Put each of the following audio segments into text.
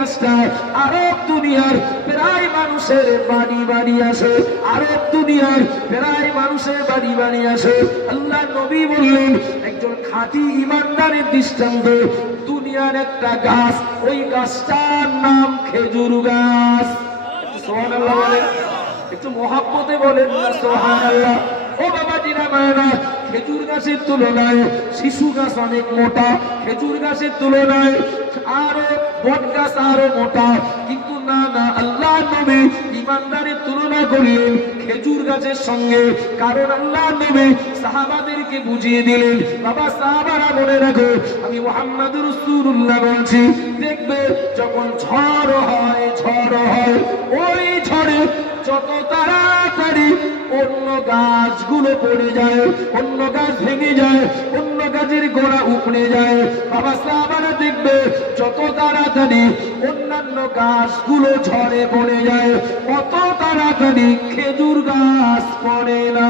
গাছটা আরব দুনিয়ার প্রায় মানুষের বাড়ি বাড়ি আসে, আরব দুনিয়ার প্রায় মানুষের বাড়ি বাড়ি আসে। আল্লাহ নবী বললেন একজন খাঁটি ইমানদারের দৃষ্টান্ত দুনিয়ার একটা গাছ, ওই গাছটার নাম খেজুর গাছ। সুবহানাল্লাহ বলেন, একটু মহাব্বতে বলেন না সুবহানাল্লাহ। ও বাবা জিরা মায়েরা, খেজুর গাছের তুলনায় শিশু গাছ অনেক মোটা, খেজুর গাছের তুলনায় আরো বট গাছ আরো মোটা, কিন্তু না না, আল্লাহ নবী ইমানদারের তুলনা করলেন খেজুর গাছের সঙ্গে। কারণ আল্লাহ নবী সাহাবাদেরকে বুঝিয়ে দিলেন, বাবা সাহাবারা মনে রাখো, আমি মুহাম্মদুর রাসূলুল্লাহ বলছি, দেখবে যখন ঝড় হয়, ওই ঝড়ে যত তাড়াতাড়ি অন্য গাছগুলো পড়ে যায়, অন্য গাছ ভেঙে যায়, অন্য গাছের গোড়া উপড়ে যায়, বাবা সাহাবারা দেখবে যত তাড়াতাড়ি অন্যান্য গাছগুলো ঝড়ে পড়ে যায়, অত তাড়াতাড়ি খেজুর গাছ পড়ে না।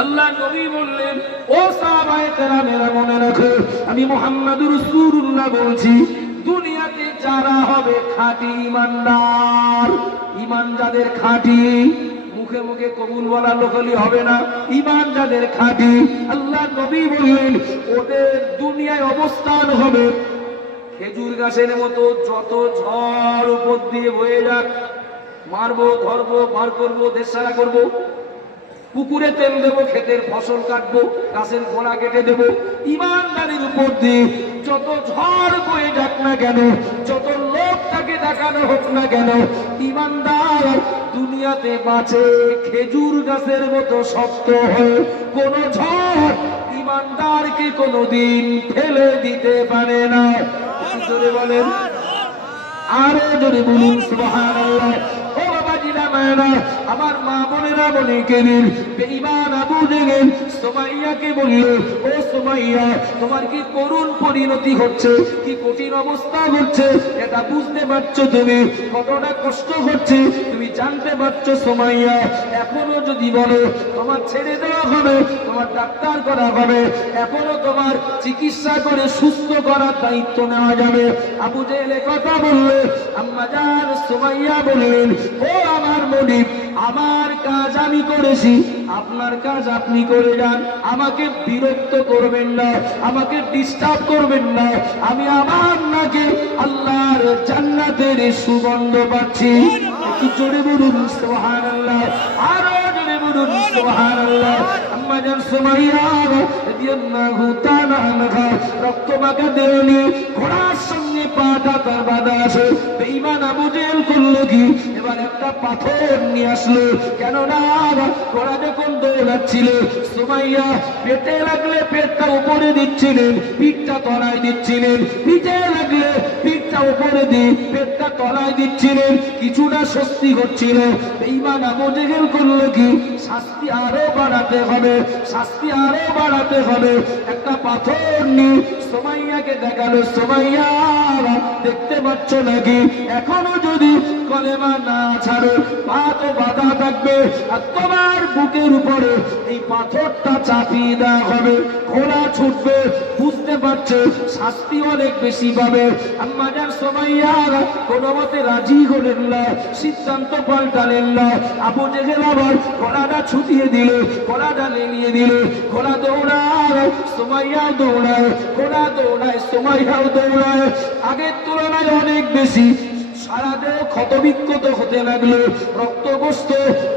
আল্লাহ নবী বললেন, ও সাহাবায়ে কেরামেরা মনে রাখো, আমি মুহাম্মদুর রাসূলুল্লাহ বলছি, দুনিয়াতে যারা হবে খাঁটি ইমানদার, ইমান যাদের খাঁটি, মুখে মুখে কবুল বলা লোকলি হবে না, ইমান যাদের খাঁটি, আল্লাহ নবী বললেন ওদের দুনিয়ায় অবস্থান হবে খেজুর গাছের মতো। যত ঝড় উপর দিয়ে বয়ে যাক, মারবো, ধরবো, বার করবো, দেশসারা করবো, পুকুরে তেল দেবো, ক্ষেতের ফসল কাটবো, গাছের গোড়া কেটে দেবো, ইমানদারির উপর দিয়ে যত ঝড় বয়ে যাক না কেন, যত লোক তাকে দেখানো হোক না কেন, ইমানদার দুনিয়াতে বাঁচে খেজুর গাছের মতো শক্ত হয়ে। কোন ঝড় ইমানদারকে কোনোদিন ফেলে দিতে পারে না। জোরে বলেন, আরো জোরে বলুন সুবহানাল্লাহ। ও বাবা জিলা মায়েরা, আমার মা বোনেরা বলে গেলেন, বেঈমান আবু জেহেল সুমাইয়াকে বলল, ও সুমাইয়া, তোমার কি করুণ পরিণতি হচ্ছে, কি কঠিন অবস্থা হচ্ছে, এটা বুঝতে পারছো তুমি, কতটা কষ্ট হচ্ছে তুমি জানতে পারছো সুমাইয়া। এখনো যদি বলো তোমার ছেড়ে দেওয়া হবে, তোমার ডাক্তার করা হবে, এখনো তোমার চিকিৎসা করে সুস্থ করার দায়িত্ব নেওয়া যাবে। আবু জেহেল কথা বললে, আম্মা জান সুমাইয়া বললেন, ও আমার মনিব, আমার কাজ আমি করেছি, আপনার কাজ আপনি করে যান, আমাকে বিরক্ত করবেন না, আমাকে ডিস্টার্ব করবেন না, আমি আমার নাকে আল্লাহর জান্নাতের সুগন্ধ পাচ্ছি। একটু জোরে বলুন সুবহানাল্লাহ, আরো জোরে বলুন সুবহানাল্লাহ। আম্মা জান সুমাইয়া রাদিয়াল্লাহু তাআলা আনহা রক্তমাখা দেহ নিয়ে ঘোড়ার সঙ্গে পাটা তার বাঁধা আছে। বেঈমান আবু জেহেল করলো কি, এবার একটা পাথর নিয়ে আসলো, কেননা ঘোড়া যখন দৌড়াচ্ছিল সুমাইয়া পেটে লাগলে পেটটা উপরে দিচ্ছিলেন, পিঠটা তলায় দিচ্ছিলেন, পিঠে লাগলে পিঠটা উপরে দিয়ে পেটটা তলায় দিচ্ছিলেন, কিছুটা স্বস্তি হচ্ছিল। বেঈমান আবু জেহেল করলো কি, শাস্তি আরো বাড়াতে হবে, শাস্তি আরো বাড়াতে হবে। একটা পাথর নিয়ে সুমাইয়াকে দেখালো, সুমাইয়া দেখতে পাচ্ছ নাকি, এখনো যদি কলেমা না ছাড়ো পা তো বাধা থাকবে, আর তোমার বুকের উপরে এই পাথরটা চাপিয়ে দেওয়া হবে, ঘোড়া ছুটবে, বুঝতে পারছো শাস্তি অনেক বেশি পাবে। আম্মা জান সুমাইয়া কোনো মতে রাজি হলেন না, সিদ্ধান্ত পাল্টালেন না। আবু জেহেল আবার ঘোড়াটা ছুটিয়ে দিল, ঘোড়াটা লেলিয়ে দিল, ঘোড়া দৌড়ায়, সুমাইয়াও দৌড়ায়, ঘোড়া দৌড়ায়, সুমাইয়াও দৌড়ায়, আগের তুলনায় অনেক বেশি। সারা দেহ ক্ষতবিক্ষত হতে লাগলো, রক্তগ্রস্ত,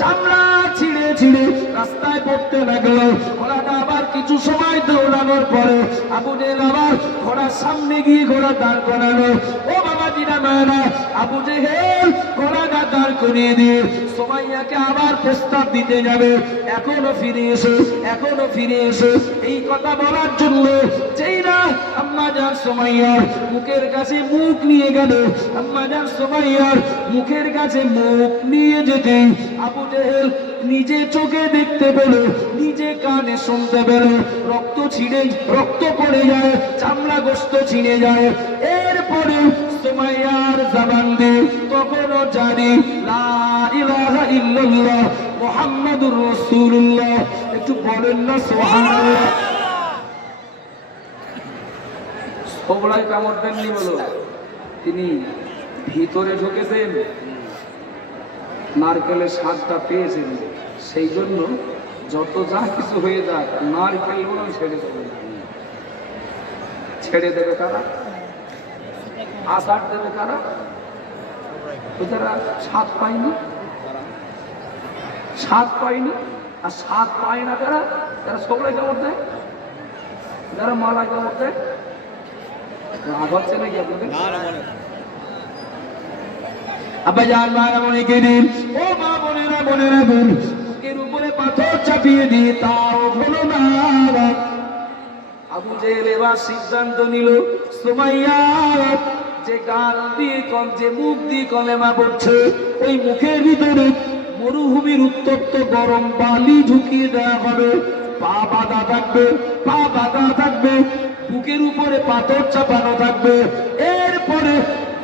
চামড়া ছিঁড়ে ছিঁড়ে রাস্তায় পড়তে লাগলো। ঘোড়াটা আবার কিছু সময় দৌড়ানোর পরে আবু জেহেল আবার ঘোড়ার সামনে গিয়ে ঘোড়া দাঁড় করালো। ও বাবা জিনা মায়েরা, আবু জেহেল ঘোড়াটা দাঁড় করিয়ে দিয়ে সুমাইয়াকে আবার প্রস্তাব দিতে যাবে, এখনো ফিরে এসো, এখনো ফিরে এসো। এই কথা বলার জন্য যেই না আম্মা জান সুমাইয়ার মুখের কাছে মুখ নিয়ে গেল, আম্মা জান সুমাইয়ার মুখের কাছে মুখ নিয়ে যেতে আবু জেহেল নিজে চোখে দেখতে পেল, নিজে কানে শুনতে পেল, রক্ত ছিঁড়ে, রক্ত পড়ে যায়, চামড়া গোস্ত ছিঁড়ে যায়। এরপরে সুমাইয়ার জবান দিয়ে তখনও জানি লা ইলাহা ইল্লাল্লাহ মুহাম্মাদুর রাসূলুল্লাহ। একটু বলেন না সুবহানাল্লাহ। ও ছোবড়ায় কামড় দেননি বলো, তিনি ভিতরে ঢুকেছেন, নারকেলের স্বাদটা পেয়েছেন। সেই জন্য যত যা কিছু হয়ে যাক, নারকেল গুলো ছেড়ে দেবে। ছেড়ে দেবে কারা? আষাঢ় দেবে কারা? যারা স্বাদ পায়নি, স্বাদ পায়নি। আর স্বাদ পায় না কারা? যারা ছোবড়ায় কামড় দেয়, যারা মালায় কামড় দেয়। রাগ হচ্ছে নাকি আপনাদের? আব্বা জান মারা মনে কে দিন, ও মা বোনেরা বোনেরা বোন, বুকের উপরে পাথর চাপিয়ে দিয়ে তাও হলো না। আবু জেহেল এবার সিদ্ধান্ত নিল, সুমাইয়া যে গাল দিয়ে যে মুখ দিয়ে কলেমা পড়ছে, ওই মুখের ভিতরে মরুভূমির উত্তপ্ত গরম বালি ঢুকিয়ে দেওয়া হবে। পা বাঁধা থাকবে, পা বাঁধা থাকবে, বুকের উপরে পাথর চাপানো থাকবে। এরপরে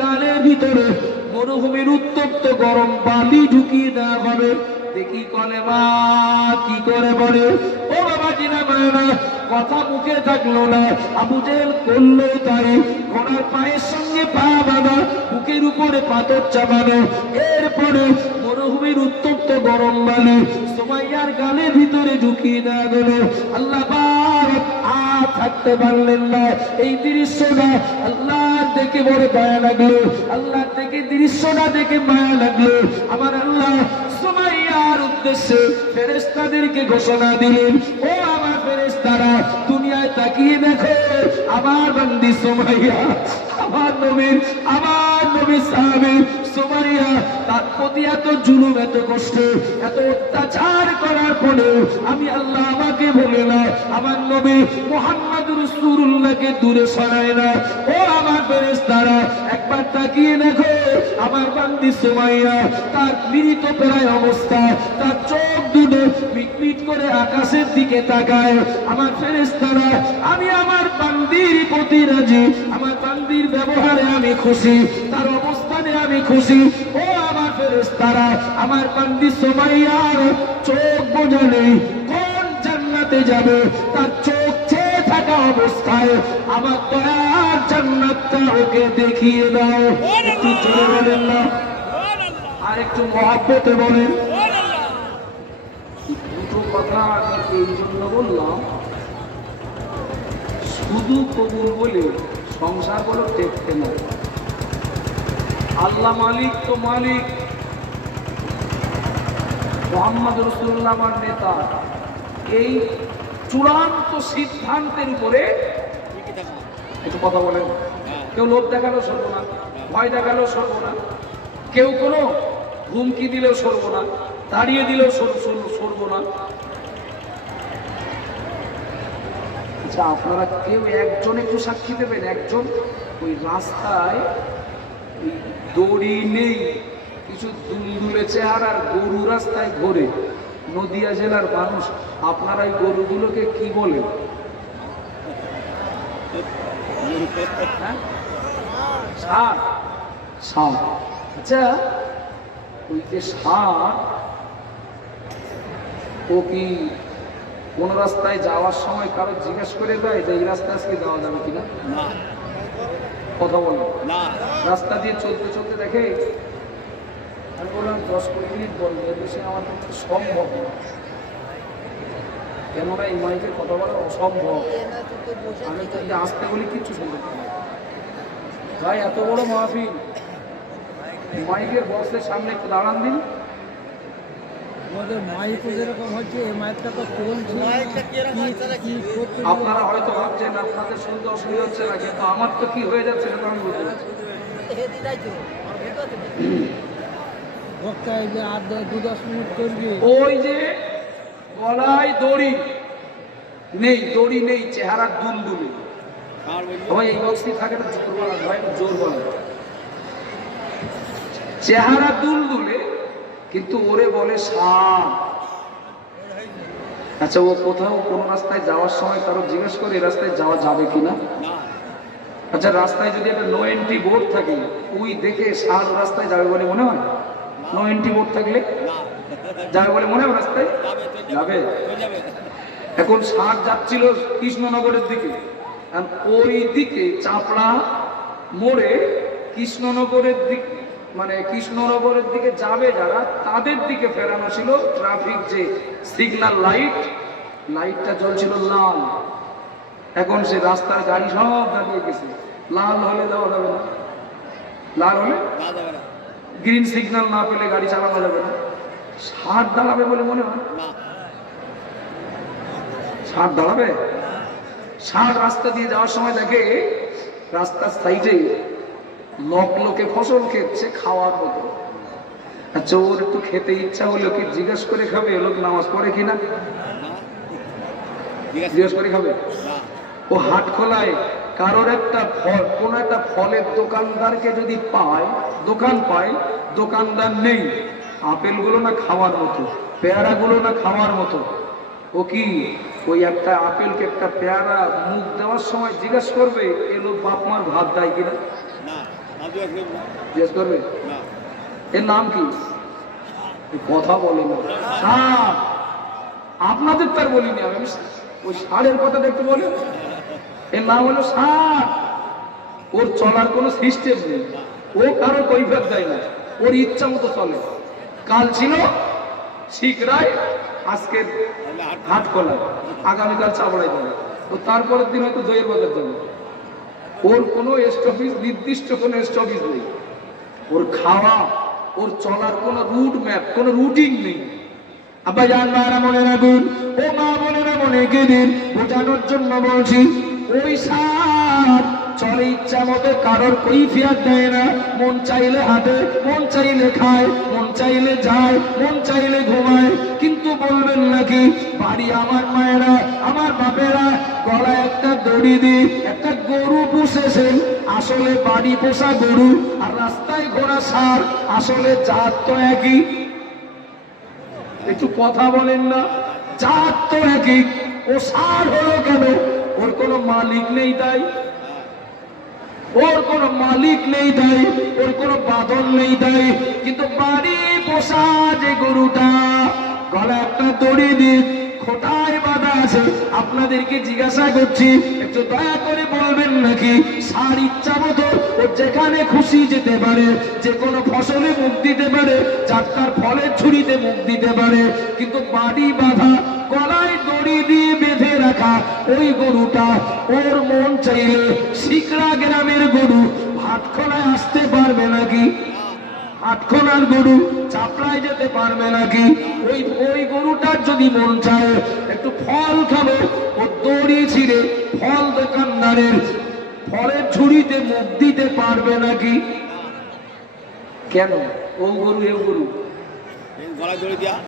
গালের ভিতরে মরুভূমির উত্তপ্ত গরম বালি ঢুকিয়ে দেওয়া হবে। দেখি কলেমা কি করে বলে। ও বাবা জিনা মায়না, কথা মুখে থাকলো না। আবু জেহেল করলো তাই। ঘোড়ার পায়ের সঙ্গে পা বাঁধা, বুকের উপরে পাথর চাপানো। এরপরে মরুভূমির উত্তপ্ত গরম বালি সুমাইয়ার গালের ভিতরে ঢুকিয়ে দেওয়া গেল। আল্লাহ পাক আর থাকতে পারলেন না। এই দৃশ্যটা আল্লাহ দেখে বড় মায়া লাগলো। আল্লাহ দেখে দৃশ্যটা দেখে মায়া লাগলো। আমার আল্লাহ সুমাইয়ার উদ্দেশ্যে ফেরেশতাদেরকে ঘোষণা দিলেন, ও আমার ফেরেশতারা, দুনিয়ায় তাকিয়ে দেখো, আমার বান্দি সুমাইয়া, আমার নবীর সাহাবী সুমাইয়া, তার প্রতি এত জুলুম, এত কষ্ট, এত অত্যাচার করার পরেও আমি আল্লাহ আমাকে বলে না, আমার নবী মুহাম্মদুর রাসূলুল্লাহকে দূরে সরায় না। ও আমার ফেরেশতারা, একবার তাকিয়ে দেখো, আমার বান্দি সুমাইয়া, তার মৃত প্রায় অবস্থা, তার চোখ দুটো মিটমিট করে আকাশের দিকে তাকায়। আমার ফেরেশতারা, আমি আমার বান্দির প্রতি রাজি, আমার বান্দির ব্যবহারে আমি খুশি, তার অবস্থানে আমি খুশি। ও আমার ফেরেশতারা, আমার বান্দি সুমাইয়ার চোখ বোঝা নেই, কোন জান্নাতে যাবে তার চোখ চেয়ে থাকা অবস্থায় আমার দয়ার জান্নাতটা ওকে দেখিয়ে দাও। একটু জোরে বলেন না, আর একটু মহব্বতে বলেন। দুটো কথা আমি এই জন্য বললাম, শুধু কবুল বলে সংসার বলে দেখতে না। আল্লাহ মালিক তো মালিক, মুহাম্মদ রাসূলুল্লাহ আমার নেতা, এই চূড়ান্ত সিদ্ধান্তের উপরে একটু কথা বলেন। কেউ লোভ দেখালো সরবো না, ভয় দেখালো সরবো না, কেউ কোনো হুমকি দিলেও সরবো না, দাঁড়িয়ে দিলেও সরবো না। আচ্ছা, আপনারা কেউ একজন একটু সাক্ষী দেবেন। একজন ওই রাস্তায় দড়ি নেই, কিছু দুলদুলে চেহারার গরু রাস্তায় ঘোরে, নদিয়া জেলার মানুষ, আপনারা এই গরুগুলোকে কি বলেন? ষাঁড়। ষাঁড়। আচ্ছা, ওই যে ষাঁড়, ও কি কোন রাস্তায় যাওয়ার সময় কারো জিজ্ঞেস করে দেয় যে এই রাস্তায় আজকে যাওয়া যাবে কিনা? কথা বলো না। রাস্তা দিয়ে চলতে চলতে দেখে, আমি বললাম 10-20 মিনিট বলবো, এর বেশি আমার পক্ষে সম্ভব না, কেননা এই মাইকে কথা বলা অসম্ভব। আমি তো আসতে বলি কিচ্ছু শুনতে পাই না ভাই। এত বড় মাহফিল, মাইকের বক্সের সামনে একটু দাঁড়ান দিন। আপনারা হয়তো ভাবছেন আপনাদের শুনতে অসুবিধা হচ্ছে না, কিন্তু আমার তো কি হয়ে যাচ্ছে সেটা আমি বলতে পারছি। ওই যে গলায় দড়ি নেই, দড়ি নেই, চেহারা দুলদুলে। ভাই এই বক্সটি থাকে না, জোর বলা, চেহারা দুলদুলে, কিন্তু ওরে বলে ষাঁড়। আচ্ছা, ও কোথাও কোনো রাস্তায় যাওয়ার সময় কারো জিজ্ঞেস করে এই রাস্তায় যাওয়া যাবে কিনা? আচ্ছা, রাস্তায় যদি একটা নো এন্ট্রি বোর্ড থাকে, ওই দেখে ষাঁড় রাস্তায় যাবে বলে মনে হয়? নো এন্ট্রি বোর্ড থাকলে যাবে বলে মনে হয়? রাস্তায় যাবে। এখন ষাঁড় যাচ্ছিল কৃষ্ণনগরের দিকে, আর ওই দিকে চাপড়া মোড়ে কৃষ্ণনগরের দিক, মানে কৃষ্ণনগরের দিকে যাবে যারা, তাদের দিকে ফেরানো ছিল ট্রাফিক যে সিগন্যাল লাইটটা জ্বলছিল লাল। এখন সে রাস্তার গাড়ি সব দাঁড়িয়ে গেছে, লাল হলে যাওয়া যাবে না, লাল হলে গ্রিন সিগন্যাল না পেলে গাড়ি চালানো যাবে না। 60 দাঁড়াবে বলে মনে হয়? 60 দাঁড়াবে? 60 রাস্তা দিয়ে যাওয়ার সময় দেখে রাস্তার সাইডে লোকে ফসল খেচ্ছে খাওয়ার মতো। আচ্ছা, ওর একটু খেতে ইচ্ছা হলো কি জিজ্ঞেস করে খাবে লোক নামাজ পড়ে কিনা? জিজ্ঞেস করে খাবে? ও হাট খোলায় কারোর একটা ফল, কোন একটা ফলের দোকানদারকে যদি দোকান পায়, দোকানদার নেই, আপেল গুলো না খাওয়ার মতো, পেয়ারা গুলো না খাওয়ার মতো, ও কি ওই একটা আপেলকে একটা পেয়ারা মুখ দেওয়ার সময় জিজ্ঞেস করবে এ লোক বাপ মার ভাত দেয় কিনা? জিজ্ঞেস করবে? এর নাম কি? কথা বলে না। আপনাদের তার বলিনি আমি, ওই ষাঁড়ের কথাটা একটু বলে। এর নাম হলো ষাঁড়। ওর চলার কোনো সিস্টেম নেই, ও কারো কৈফিয়ত দেয় না, ওর ইচ্ছা মতো চলে। কাল ছিল শিকরায়, আজকে হাট খোলা, আগামীকাল চাবড়ায় যাবে, তো তারপরের দিন হয়তো দইয়ের বাজার যাবে। ওর কোনো স্টপেজ, নির্দিষ্ট কোনো স্টপেজ নেই। ওর খাওয়া, ওর চলার কোনো রুট ম্যাপ, কোনো রুটিন নেই। আব্বা জান মারা মনে রাখুন, ও মা বোনেরা মনে দিন, বোঝানোর জন্য বলছি, ওই ষাঁড় চলে ইচ্ছা মতো, কারোর কৈফিয়ত দেয় না। মন চাইলে হাঁটে, মন চাইলে খায়, মন চাইলে যায়, মন চাইলে ঘুমায়। কিন্তু বলবেন নাকি বাড়ি আমার মায়েরা, আমার বাপেরা গলায় একটা দড়ি দিয়ে একটা গরু পুষেছেন, আসলে বাড়ি পোষা গরু আর রাস্তায় ঘোড়া ষাঁড়, আসলে জাত তো একই। একটু কথা বলেন না, জাত তো একই। ও ষাঁড় হলো কেন? ওর কোনো মালিক নেই তাই, ওর কোনো মালিক নেই তাই, ওর কোনো বাঁধন নেই তাই। কিন্তু বাড়ি পোষা যে গরুটা, গলা একটা দড়ি দিয়ে খোঁটায় বাঁধা আছে, আপনাদেরকে জিজ্ঞাসা করছি, একটু দয়া করে বলবেন নাকি ষাঁড় ইচ্ছা মতো ও যেখানে খুশি যেতে পারে, যে কোনো ফসলে মুখ দিতে পারে, চারটার ফলের ঝুড়িতে মুখ দিতে পারে, কিন্তু বাড়ি বাঁধা, গলায় দড়ি দিয়ে বেঁধে রাখা ওই গরুটা, ওর মন চাইলে শিকরা গ্রামের গরু ভাটখোলায় আসতে পারবে নাকি? আটখোলার গরু চাপড়ায় যেতে পারবে নাকি? ওই গরুটার যদি মন চায় একটু ফল খাবো, ও দড়ি ছিঁড়ে ফল দোকানদারের ফলের ঝুড়িতে মুখ দিতে পারবে নাকি? কেন? ও গরু এ গরু,